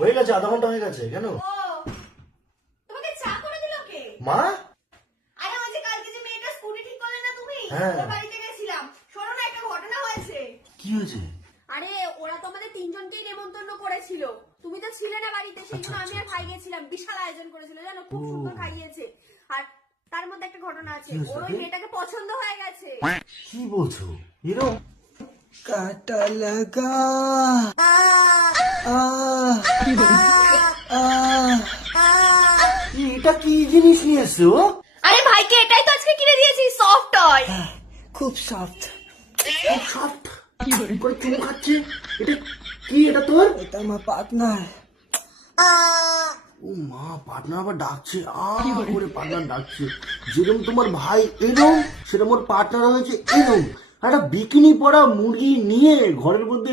হয়ে গেছে, আধা ঘন্টা হয়ে গেছে। কেন? তোমাকে চা করে দিল কে? মা? আরে ওই যে কালকে যে মেয়েটা স্কুটি ঠিক করলে না তুমি, হ্যাঁ। ওর বাড়িতে গেছিলাম। শোনো না, একটা ঘটনা হয়েছে। কি হয়েছে? আরে ওরা তো আমাদের তিনজনকেই নেমন্তন্ন করেছিল, তুমি তো ছিলে না বাড়িতে, সেই জন্য আমি আর ভাই গেছিলাম। বিশাল আয়োজন করেছিল জানো, খুব সুন্দর খাইয়েছে। আর তার মধ্যে একটা ঘটনা আছে, ওর ওই মেয়েটাকে পছন্দ হয়ে গেছে। কি বলছো? এরকম? কাটা লাগা এটা কি জিনিস নিয়ে এসছো? আরে ভাইকে এটাই তো আজকে কিনে দিয়েছি, সফট টয়। খুব সফট। সফট কি করে চুমু খাচ্ছে? এটা কি? এটা তোর? এটা আমার পার্টনার। ও মা, পার্টনার আবার ডাকছে। করে পার্টনার ডাকছে। যেরকম তোমার ভাই এরকম, সেরকম ওর পার্টনার হয়েছে এরকম। একটা বিকিনি পরা মুরগি নিয়ে ঘরের মধ্যে